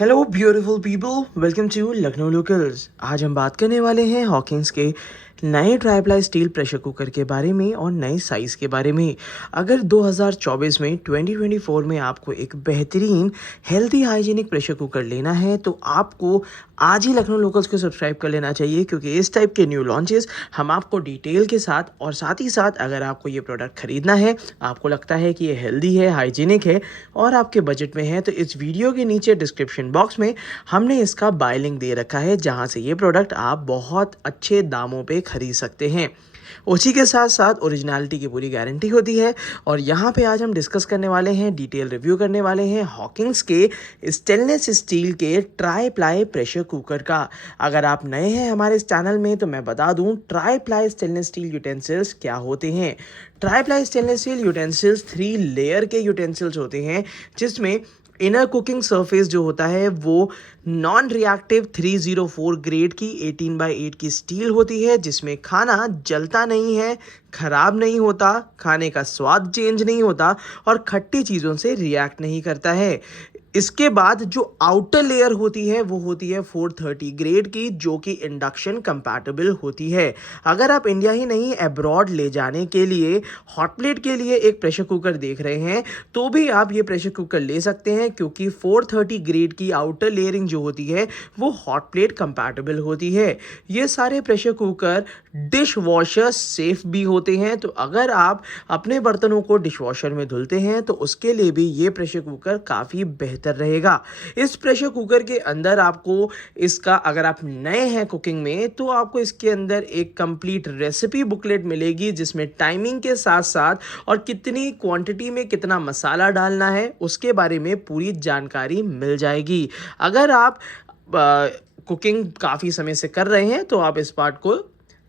Hello beautiful people, welcome to Lucknow locals. आज हम बात करने वाले हैं हॉकिंस के नए ट्राइप्लाई स्टील प्रेशर कुकर के बारे में और नए साइज़ के बारे में। अगर 2024 में 2024 में आपको एक बेहतरीन हेल्दी हाइजीनिक प्रेशर कुकर लेना है तो आपको आज ही लखनऊ लोकल्स को सब्सक्राइब कर लेना चाहिए, क्योंकि इस टाइप के न्यू लॉन्चेस हम आपको डिटेल के साथ और साथ ही साथ अगर आपको ये प्रोडक्ट ख़रीदना है, आपको लगता है कि ये हेल्दी है, हाइजीनिक है और आपके बजट में है, तो इस वीडियो के नीचे डिस्क्रिप्शन बॉक्स में हमने इसका बाय लिंक दे रखा है, जहां से ये प्रोडक्ट आप बहुत अच्छे दामों पे खरीद सकते हैं। उसी के साथ साथ ओरिजिनलिटी की पूरी गारंटी होती है। और यहाँ पे आज हम डिस्कस करने वाले हैं, डिटेल रिव्यू करने वाले हैं हॉकिंस के स्टेनलेस स्टील के ट्राई प्लाई प्रेशर कुकर का। अगर आप नए हैं हमारे इस चैनल में तो मैं बता दूं, try ply stainless steel utensils क्या होते हैं। Try ply stainless steel utensils 3 layer के यूटेंसिल्स होते हैं, जिसमें इनर कुकिंग सरफेस जो होता है वो नॉन रिएक्टिव 304 ग्रेड की 18x8 की स्टील होती है, जिसमें खाना जलता नहीं है, खराब नहीं होता, खाने का स्वाद चेंज नहीं होता और खट्टी चीज़ों से रिएक्ट नहीं करता है। इसके बाद जो आउटर लेयर होती है वो होती है 430 ग्रेड की, जो कि इंडक्शन कंपैटिबल होती है। अगर आप इंडिया ही नहीं अब्रॉड ले जाने के लिए हॉट प्लेट के लिए एक प्रेशर कुकर देख रहे हैं तो भी आप ये प्रेशर कुकर ले सकते हैं, क्योंकि 430 ग्रेड की आउटर लेयरिंग जो होती है वो हॉट प्लेट कंपैटिबल होती है। ये सारे pressure cooker dish washer safe भी होते हैं, तो अगर आप अपने बर्तनों को डिश वॉशर में धुलते हैं तो उसके लिए भी ये प्रेशर कुकर काफ़ी बेहतर रहेगा। इस प्रेशर कुकर के अंदर आपको इसका, अगर आप नए हैं कुकिंग में, तो आपको इसके अंदर एक कंप्लीट रेसिपी बुकलेट मिलेगी, जिसमें टाइमिंग के साथ साथ और कितनी क्वांटिटी में कितना मसाला डालना है उसके बारे में पूरी जानकारी मिल जाएगी। अगर आप कुकिंग काफ़ी समय से कर रहे हैं तो आप इस पार्ट को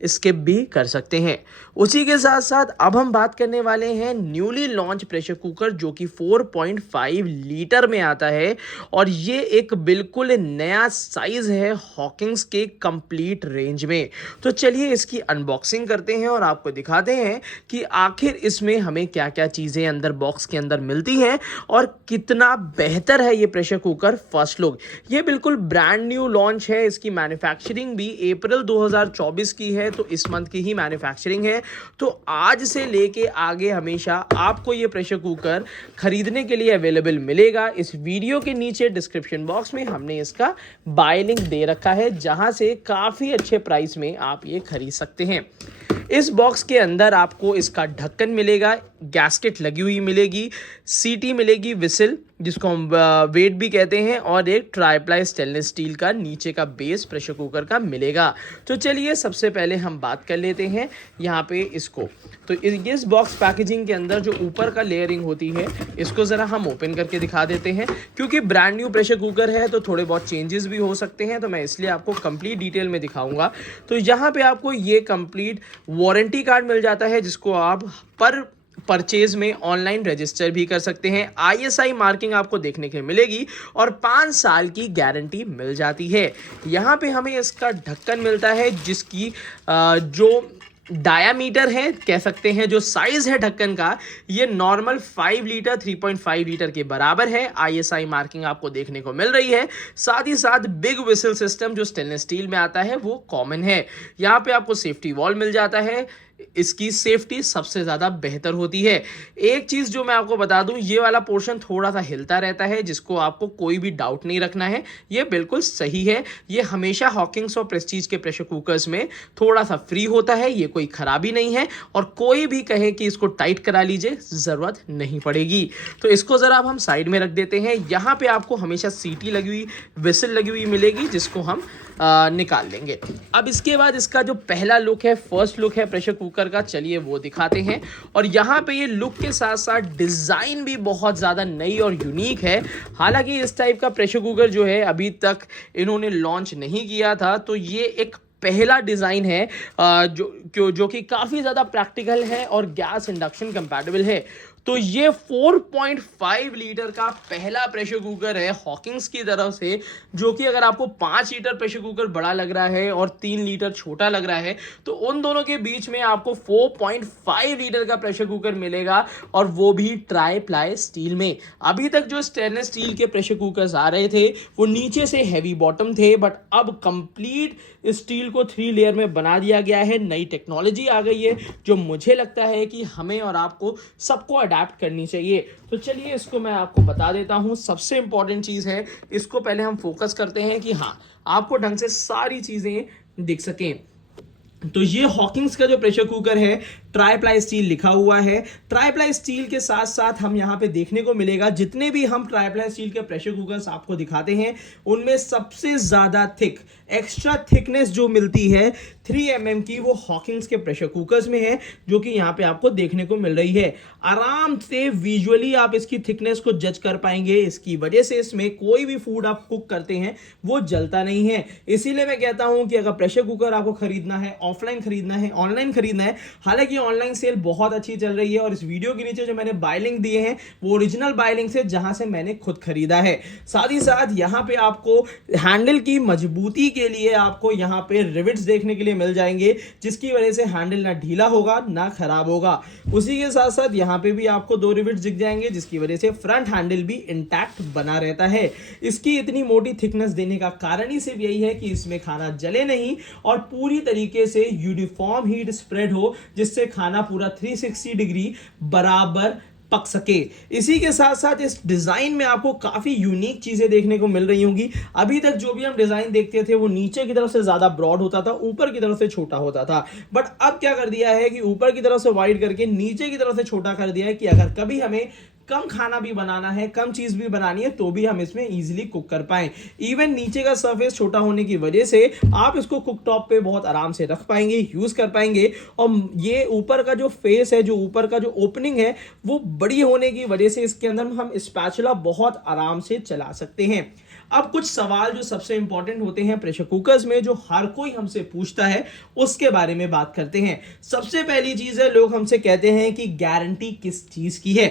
स्किप भी कर सकते हैं। उसी के साथ साथ अब हम बात करने वाले हैं न्यूली लॉन्च प्रेशर कुकर, जो कि 4.5 लीटर में आता है और ये एक बिल्कुल नया साइज है हॉकिंस के कंप्लीट रेंज में। तो चलिए इसकी अनबॉक्सिंग करते हैं और आपको दिखाते हैं कि आखिर इसमें हमें क्या क्या चीज़ें अंदर बॉक्स के अंदर मिलती हैं और कितना बेहतर है ये प्रेशर कुकर। फर्स्ट लुक, ये बिल्कुल ब्रांड न्यू लॉन्च है। इसकी मैन्युफैक्चरिंग भी अप्रैल 2024 की है, तो इस मंथ की ही मैन्युफैक्चरिंग है। तो आज से लेके आगे हमेशा आपको ये प्रेशर कुकर खरीदने के लिए अवेलेबल मिलेगा। इस वीडियो के नीचे डिस्क्रिप्शन बॉक्स में हमने इसका बाय लिंक दे रखा है, जहां से काफ़ी अच्छे प्राइस में आप ये खरीद सकते हैं। इस बॉक्स के अंदर आपको इसका ढक्कन मिलेगा, गैस्केट लगी हुई मिलेगी, सीटी मिलेगी, विसिल जिसको हम वेट भी कहते हैं, और एक ट्राइप्लाई स्टेनलेस स्टील का नीचे का बेस प्रेशर कुकर का मिलेगा। तो चलिए सबसे पहले हम बात कर लेते हैं यहाँ पे इसको। तो इस बॉक्स पैकेजिंग के अंदर जो ऊपर का लेयरिंग होती है, इसको ज़रा हम ओपन करके दिखा देते हैं, क्योंकि ब्रांड न्यू प्रेशर कुकर है तो थोड़े बहुत चेंजेस भी हो सकते हैं, तो मैं इसलिए आपको कंप्लीट डिटेल में दिखाऊंगा। तो यहाँ पे आपको ये कंप्लीट वारंटी कार्ड मिल जाता है, जिसको आप पर परचेज में ऑनलाइन रजिस्टर भी कर सकते हैं। ISI मार्किंग आपको देखने के मिलेगी और 5 साल की गारंटी मिल जाती है। यहाँ पे हमें इसका ढक्कन मिलता है, जिसकी जो डायामीटर है, कह सकते हैं जो साइज है ढक्कन का, ये नॉर्मल 5 लीटर 3.5 लीटर के बराबर है। ISI मार्किंग आपको देखने को मिल रही है। साथ ही साथ बिग विसल सिस्टम जो स्टेनलेस स्टील में आता है वो कॉमन है। यहाँ पे आपको सेफ्टी वॉल्व मिल जाता है, इसकी सेफ्टी सबसे ज़्यादा बेहतर होती है। एक चीज़ जो मैं आपको बता दूं, ये वाला पोर्शन थोड़ा सा हिलता रहता है, जिसको आपको कोई भी डाउट नहीं रखना है, ये बिल्कुल सही है। ये हमेशा हॉकिंस और प्रेस्टीज के प्रेशर कुकर्स में थोड़ा सा फ्री होता है, ये कोई खराबी नहीं है और कोई भी कहे कि इसको टाइट करा लीजिए, ज़रूरत नहीं पड़ेगी। तो इसको ज़रा अब हम साइड में रख देते हैं। यहाँ पर आपको हमेशा सीटी लगी हुई, विसिल लगी हुई मिलेगी, जिसको हम निकाल लेंगे। अब इसके बाद इसका जो पहला लुक है, फर्स्ट लुक है प्रेशर कुकर का, चलिए वो दिखाते हैं। और यहाँ पे ये लुक के साथ साथ डिज़ाइन भी बहुत ज़्यादा नई और यूनिक है। हालांकि इस टाइप का प्रेशर कुकर जो है अभी तक इन्होंने लॉन्च नहीं किया था, तो ये एक पहला डिज़ाइन है जो कि काफ़ी ज़्यादा प्रैक्टिकल है और गैस इंडक्शन कंपैटिबल है। तो ये 4.5 लीटर का पहला प्रेशर कुकर है हॉकिंग्स की तरफ से, जो कि अगर आपको 5 लीटर प्रेशर कुकर बड़ा लग रहा है और 3 लीटर छोटा लग रहा है, तो उन दोनों के बीच में आपको 4.5 लीटर का प्रेशर कुकर मिलेगा, और वो भी ट्राई प्लाई स्टील में। अभी तक जो स्टेनलेस स्टील के प्रेशर कुकर्स आ रहे थे वो नीचे से हैवी बॉटम थे, बट अब कंप्लीट स्टील को 3 लेयर में बना दिया गया है। नई टेक्नोलॉजी आ गई है जो मुझे लगता है कि हमें और आपको सबको अडेप्ट करनी चाहिए। तो चलिए इसको मैं आपको बता देता हूँ। सबसे इंपॉर्टेंट चीज़ है, इसको पहले हम फोकस करते हैं कि हाँ आपको ढंग से सारी चीज़ें दिख सकें। तो ये हॉकिंग्स का जो प्रेशर कुकर है, ट्राई प्लाई स्टील लिखा हुआ है। ट्राई प्लाई स्टील के साथ साथ हम यहाँ पे देखने को मिलेगा, जितने भी हम ट्राई प्लाई स्टील के प्रेशर कुकर्स आपको दिखाते हैं उनमें सबसे ज्यादा थिक, एक्स्ट्रा थिकनेस जो मिलती है 3 mm की, वो हॉकिंग्स के प्रेशर कुकर्स में है, जो कि यहाँ पे आपको देखने को मिल रही है। आराम से विजुअली आप इसकी थिकनेस को जज कर पाएंगे। इसकी वजह से इसमें कोई भी फूड आप कुक करते हैं वो जलता नहीं है। इसीलिए मैं कहता हूं कि अगर प्रेशर कुकर आपको खरीदना है, ऑफलाइन खरीदना है, ऑनलाइन खरीदना है, हालांकि ऑनलाइन सेल बहुत अच्छी चल रही है, और इस वीडियो के नीचे जो मैंने बाय लिंक दिए हैं वो ओरिजिनल बाय लिंक से, जहां से मैंने खुद खरीदा है। साथ ही साथ यहाँ पे आपको हैंडल की मजबूती के लिए आपको यहाँ पे रिविट्स देखने के लिए मिल जाएंगे, जिसकी वजह से हैंडल ना ढीला होगा ना खराब होगा। उसी के साथ साथ यहाँ पे भी आपको 2 रिविट्स दिख जाएंगे, जिसकी वजह से फ्रंट हैंडल भी इंटैक्ट बना रहता है। इसकी इतनी मोटी थिकनेस देने का कारण ही सिर्फ यही है कि इसमें खाना जले नहीं और पूरी तरीके से यूनिफॉर्म हीट स्प्रेड हो, जिससे खाना पूरा 360 डिग्री बराबर पक सके। इसी के साथ साथ इस डिजाइन में आपको काफी यूनिक चीजें देखने को मिल रही होंगी। अभी तक जो भी हम डिजाइन देखते थे वो नीचे की तरफ से ज्यादा ब्रॉड होता था, ऊपर की तरफ से छोटा होता था, बट अब क्या कर दिया है कि ऊपर की तरफ से वाइड करके नीचे की तरफ से छोटा कर दिया है, कि अगर कभी हमें कम खाना भी बनाना है, कम चीज भी बनानी है, तो भी हम इसमें इजीली कुक कर पाए। इवन नीचे का सरफेस छोटा होने की वजह से आप इसको कुक टॉप पे बहुत आराम से रख पाएंगे, यूज कर पाएंगे। और ये ऊपर का जो फेस है, जो ऊपर का जो ओपनिंग है, वो बड़ी होने की वजह से इसके अंदर हम स्पैचुला बहुत आराम से चला सकते हैं। अब कुछ सवाल जो सबसे इंपॉर्टेंट होते हैं प्रेशर कुकर्स में, जो हर कोई हमसे पूछता है, उसके बारे में बात करते हैं। सबसे पहली चीज है, लोग हमसे कहते हैं कि गारंटी किस चीज की है।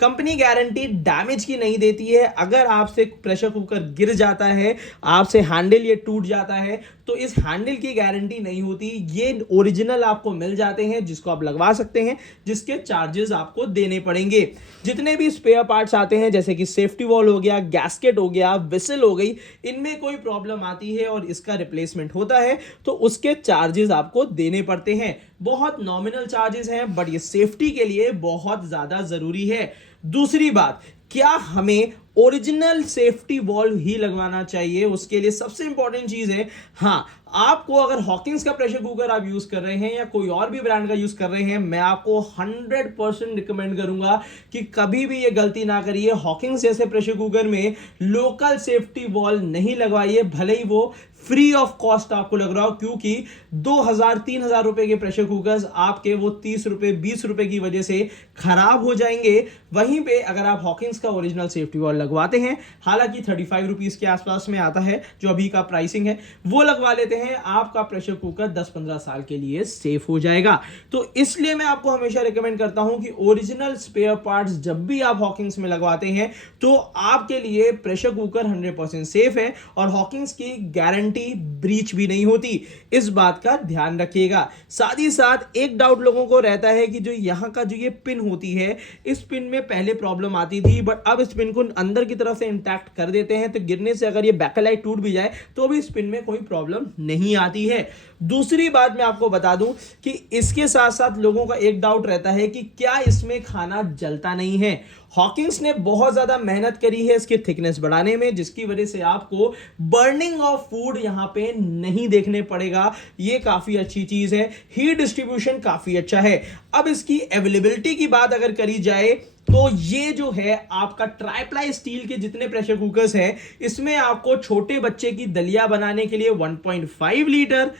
कंपनी गारंटी डैमेज की नहीं देती है। अगर आपसे प्रेशर कुकर गिर जाता है, आपसे हैंडल ये टूट जाता है, तो इस हैंडल की गारंटी नहीं होती। ये ओरिजिनल आपको मिल जाते हैं, जिसको आप लगवा सकते हैं, जिसके चार्जेस आपको देने पड़ेंगे। जितने भी स्पेयर पार्ट्स आते हैं, जैसे कि सेफ्टी वॉल हो गया, गैस्केट हो गया, विसल हो गई, इनमें कोई प्रॉब्लम आती है और इसका रिप्लेसमेंट होता है, तो उसके चार्जेस आपको देने पड़ते हैं। बहुत नॉमिनल चार्जेस हैं, बट ये सेफ्टी के लिए बहुत ज्यादा जरूरी है। दूसरी बात, क्या हमें ओरिजिनल सेफ्टी वॉल्व ही लगवाना चाहिए? उसके लिए सबसे इंपॉर्टेंट चीज है, हाँ, आपको अगर हॉकिंग्स का प्रेशर कुकर आप यूज कर रहे हैं या कोई और भी ब्रांड का यूज कर रहे हैं, मैं आपको 100% रिकमेंड करूंगा कि कभी भी ये गलती ना करिए। हॉकिंग्स जैसे प्रेशर कुकर में लोकल सेफ्टी वॉल्व नहीं लगवाइए, भले ही वो फ्री ऑफ कॉस्ट आपको लग रहा हो, क्योंकि 2000-3000 रुपए के प्रेशर कुकर्स आपके वो 30 रुपए 20 रुपए की वजह से खराब हो जाएंगे। वहीं पे अगर आप हॉकिंग्स का ओरिजिनल सेफ्टी वॉल्व लगवाते हैं, हालांकि 35 रुपीज के आसपास में आता है जो अभी का प्राइसिंग है, वो लगवा लेते हैं, आपका प्रेशर कुकर 10-15 साल के लिए सेफ हो जाएगा। तो इसलिए मैं आपको हमेशा रिकमेंड करता हूं कि ओरिजिनल स्पेयर पार्ट्स जब भी आप हॉकिंग्स में लगवाते हैं, तो आपके लिए प्रेशर कुकर 100% सेफ है और हॉकिंग्स की गारंटी ब्रीच भी नहीं होती। इस बात का ध्यान रखिएगा। साथ ही साथ एक डाउट लोगों को रहता है कि जो यहां का जो ये पिन होती है, इस पिन में पहले प्रॉब्लम आती थी, बट अब इस पिन को अंदर की तरफ से इंटैक्ट कर देते हैं, तो गिरने से अगर ये बैकलाइट टूट भी जाए तो भी इस पिन में कोई प्रॉब्लम नहीं आती है। दूसरी बात मैं आपको बता दूं कि इसके साथ साथ लोगों का एक डाउट रहता है कि क्या इसमें खाना जलता नहीं है। हॉकिंग्स ने बहुत ज्यादा मेहनत करी है इसकी थिकनेस बढ़ाने में, जिसकी वजह से आपको बर्निंग ऑफ फूड यहां पे नहीं देखने पड़ेगा। ये काफी अच्छी चीज है। हीट डिस्ट्रीब्यूशन काफी अच्छा है। अब इसकी अवेलेबिलिटी की बात अगर करी जाए, तो ये जो है आपका ट्राइप्लाई स्टील के जितने प्रेशर कुकर्स हैं, इसमें आपको छोटे बच्चे की दलिया बनाने के लिए 1.5 litre,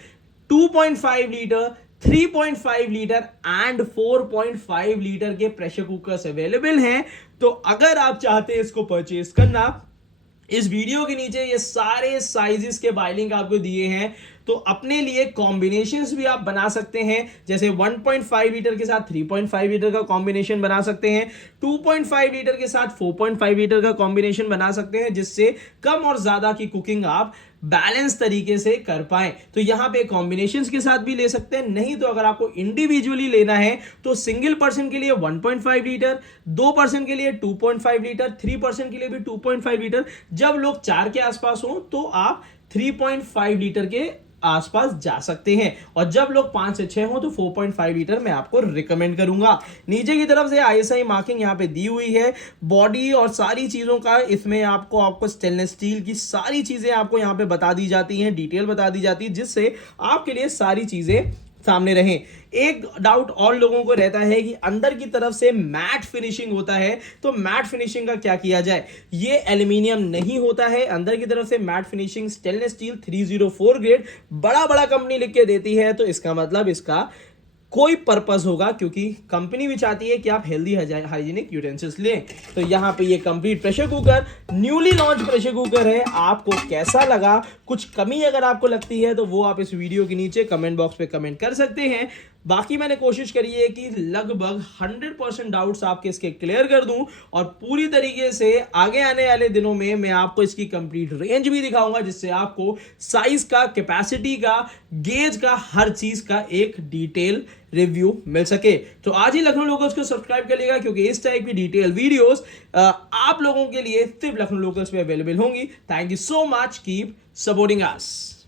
2.5 litre, 3.5 litre and 4.5 litre के प्रेशर कुकर्स अवेलेबल हैं। तो अगर आप चाहते हैं इसको परचेज करना, इस वीडियो के नीचे ये सारे साइजेस के बाय लिंक आपको दिए हैं। तो अपने लिए कॉम्बिनेशंस भी आप बना सकते हैं, जैसे 1.5 लीटर के साथ 3.5 लीटर का कॉम्बिनेशन बना सकते हैं, 2.5 लीटर के साथ 4.5 लीटर का कॉम्बिनेशन बना सकते हैं, जिससे कम और ज्यादा की कुकिंग आप बैलेंस तरीके से कर पाए। तो यहां पे कॉम्बिनेशंस के साथ भी ले सकते हैं, नहीं तो अगर आपको इंडिविजुअली लेना है तो सिंगल पर्सन के लिए 1.5 लीटर, 2 पर्सन के लिए 2.5 लीटर, 3 पर्सन के लिए भी 2.5 लीटर, जब लोग 4 के आसपास हो तो आप 3.5 लीटर के आसपास जा सकते हैं, और जब लोग 5 से 6 हो तो 4.5 लीटर मैं आपको रिकमेंड करूंगा। नीचे की तरफ से आईएसआई मार्किंग यहां पे दी हुई है, बॉडी और सारी चीजों का इसमें आपको स्टेनलेस स्टील की सारी चीजें आपको यहां पे बता दी जाती हैं, डिटेल बता दी जाती है, जिससे आपके लिए सारी चीजें सामने रहें। एक डाउट और लोगों को रहता है कि अंदर की तरफ से मैट फिनिशिंग होता है, तो मैट फिनिशिंग का क्या किया जाए। ये एल्यूमिनियम नहीं होता है, अंदर की तरफ से mat finishing stainless steel 304 grade बड़ा बड़ा कंपनी लिख के देती है, तो इसका मतलब इसका कोई पर्पस होगा, क्योंकि कंपनी भी चाहती है कि आप हेल्दी हाइजीनिक यूटेंसिल्स लें। तो यहां पे ये complete pressure cooker, newly launch pressure cooker है। आपको कैसा लगा, कुछ कमी अगर आपको लगती है तो वो आप इस वीडियो के नीचे कमेंट बॉक्स पे कमेंट कर सकते हैं। बाकी मैंने कोशिश करी है कि लगभग 100% डाउट्स आपके इसके क्लियर कर दूं, और पूरी तरीके से आगे आने वाले दिनों में मैं आपको इसकी कंप्लीट रेंज भी दिखाऊंगा, जिससे आपको साइज का, कैपेसिटी का, गेज का, हर चीज का एक डिटेल रिव्यू मिल सके। तो आज ही लखनऊ लोकल्स को सब्सक्राइब कर लेगा, क्योंकि इस टाइप की डिटेल वीडियोस आप लोगों के लिए सिर्फ लखनऊ लोकल्स पे अवेलेबल होंगी। Thank you so much, keep supporting us.